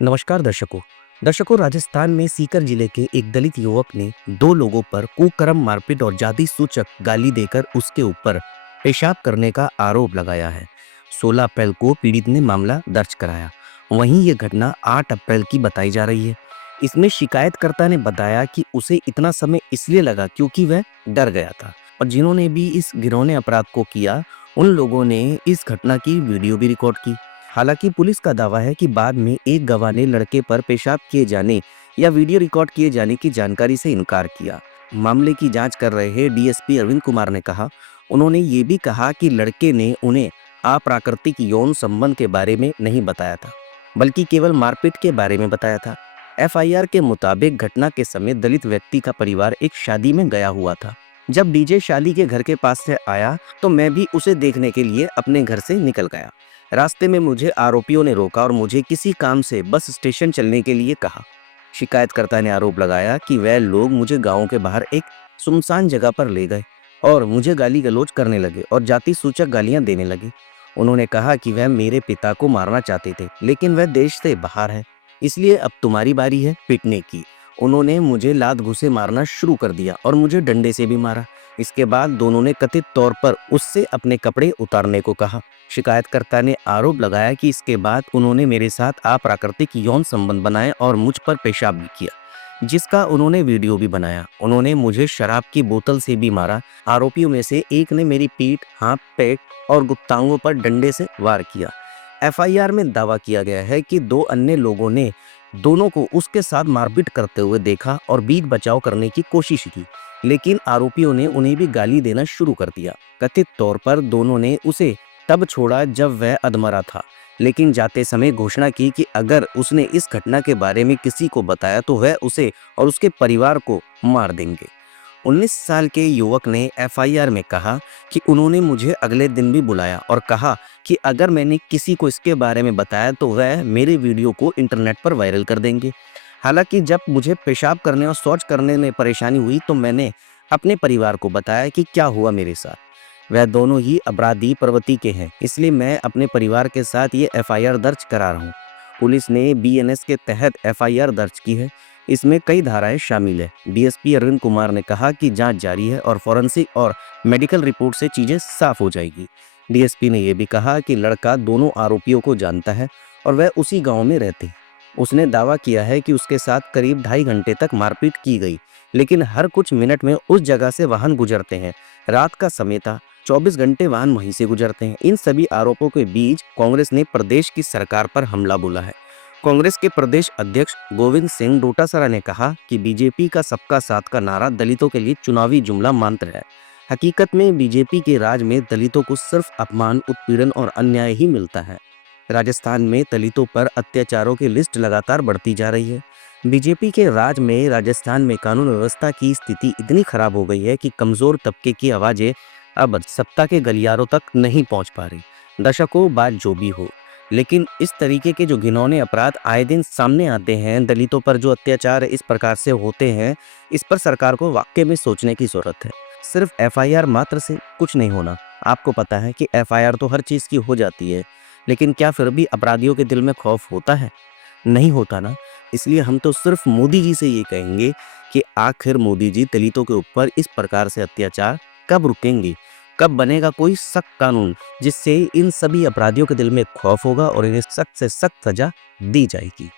नमस्कार दर्शकों राजस्थान में सीकर जिले के एक दलित युवक ने दो लोगों पर कुकर्म मारपीट और जाति सूचक गाली देकर उसके ऊपर पेशाब करने का आरोप लगाया है। 16 अप्रैल को पीड़ित ने मामला दर्ज कराया। वहीं ये घटना 8 अप्रैल की बताई जा रही है। इसमें शिकायतकर्ता ने बताया कि उसे इतना समय इसलिए लगा क्योंकि वह डर गया था और जिन्होंने भी इस घिनौने अपराध को किया उन लोगों ने इस घटना की वीडियो भी रिकॉर्ड की। हालांकि पुलिस का दावा है कि बाद में एक गवाह ने लड़के पर पेशाब किए जाने या वीडियो रिकॉर्ड किए जाने की जानकारी से इनकार किया। मामले की जांच कर रहे डीएसपी अरविंद कुमार ने कहा, उन्होंने ये भी कहा कि लड़के ने उन्हें अप्राकृतिक यौन संबंध के बारे में नहीं बताया था, बल्कि केवल मारपीट के बारे में बताया था। एफआईआर के मुताबिक घटना के समय दलित व्यक्ति का परिवार एक शादी में गया हुआ था। जब डीजे शादी के घर के पास से आया तो मैं भी उसे देखने के लिए अपने घर से निकल गया। रास्ते में मुझे आरोपियों ने रोका और मुझे किसी काम से बस स्टेशन चलने के लिए कहा। शिकायतकर्ता ने आरोप लगाया कि वह लोग मुझे गांव के बाहर एक सुनसान जगह पर ले गए और मुझे गाली गलौज करने लगे और जाति सूचक गालियां देने लगे। उन्होंने कहा कि वह मेरे पिता को मारना चाहते थे, लेकिन वह देश से बाहर है, इसलिए अब तुम्हारी बारी है पिटने की। उन्होंने मुझे लात घुसे मारना शुरू कर दिया और मुझे डंडे से भी मारा। इसके बाद दोनों ने कथित तौर पर उससे अपने कपड़े उतारने को कहा। शिकायतकर्ता ने आरोप लगाया कि इसके बाद उन्होंने मेरे साथ अप्राकृतिक यौन संबंध बनाए और मुझ पर पेशाब भी किया, जिसका उन्होंने वीडियो भी बनाया। उन्होंने मुझे शराब की बोतल से भी मारा। आरोपियों में से एक ने मेरी पीठ, हाथ, पेट और गुप्तांगों पर डंडे से वार किया। एफआईआर में दावा किया गया है कि दो अन्य लोगों ने दोनों को उसके साथ मारपीट करते हुए देखा और बीच बचाव करने की कोशिश की, लेकिन आरोपियों ने उन्हें भी गाली देना शुरू कर दिया। कथित तौर पर दोनों ने उसे तब छोड़ा जब वह अधमरा था, लेकिन जाते समय घोषणा की कि अगर उसने इस घटना के बारे में किसी को बताया तो वह उसे और उसके परिवार को मार देंगे। 19 साल के युवक ने एफआईआर में कहा कि उन्होंने मुझे अगले दिन भी बुलाया और कहा कि अगर मैंने किसी को इसके बारे में बताया तो वह मेरे वीडियो को इंटरनेट पर वायरल कर देंगे। हालांकि जब मुझे पेशाब करने और शौच करने में परेशानी हुई तो मैंने अपने परिवार को बताया कि क्या हुआ मेरे साथ। वह दोनों ही अपराधी प्रवृत्ति के हैं, इसलिए मैं अपने परिवार के साथ ये एफआईआर दर्ज करा रहा हूँ। पुलिस ने बीएनएस के तहत एफआईआर दर्ज की है। इसमें कई धाराएं शामिल है। डीएसपी अरविंद कुमार ने कहा कि जांच जारी है और फॉरेंसिक और मेडिकल रिपोर्ट से चीजें साफ हो जाएगी। डीएसपी ने यह भी कहा कि लड़का दोनों आरोपियों को जानता है और वह उसी गांव में रहते हैं। उसने दावा किया है कि उसके साथ करीब 2.5 घंटे तक मारपीट की गई, लेकिन हर कुछ मिनट में उस जगह से वाहन गुजरते हैं। रात का समय था, 24 घंटे वाहन वहीं से गुजरते हैं। इन सभी आरोपों के बीच कांग्रेस ने प्रदेश की सरकार पर हमला बोला है। कांग्रेस के प्रदेश अध्यक्ष गोविंद सिंह डोटासरा ने कहा कि बीजेपी का सबका साथ का नारा दलितों के लिए चुनावी जुमला मात्र है। हकीकत में बीजेपी के राज में दलितों को सिर्फ अपमान, उत्पीड़न और अन्याय ही मिलता है। राजस्थान में दलितों पर अत्याचारों की लिस्ट लगातार बढ़ती जा रही है। बीजेपी के राज में राजस्थान में कानून व्यवस्था की स्थिति इतनी खराब हो गई है कि कमजोर तबके की आवाजें अब सत्ता के गलियारों तक नहीं पहुंच पा रही। दर्शकों, बात जो भी हो, लेकिन इस तरीके के जो घिनौने अपराध आए दिन सामने आते हैं, दलितों पर जो अत्याचार इस प्रकार से होते हैं, इस पर सरकार को वाकई में सोचने की जरूरत है। सिर्फ एफआईआर मात्र से कुछ नहीं होना। आपको पता है कि एफआईआर तो हर चीज की हो जाती है, लेकिन क्या फिर भी अपराधियों के दिल में खौफ होता है? नहीं होता ना। इसलिए हम तो सिर्फ मोदी जी से ये कहेंगे कि आखिर मोदी जी दलितों के ऊपर इस प्रकार से अत्याचार कब रुकेंगे? कब बनेगा कोई सख्त कानून जिससे इन सभी अपराधियों के दिल में खौफ होगा और इन्हें सख्त से सख्त सजा दी जाएगी?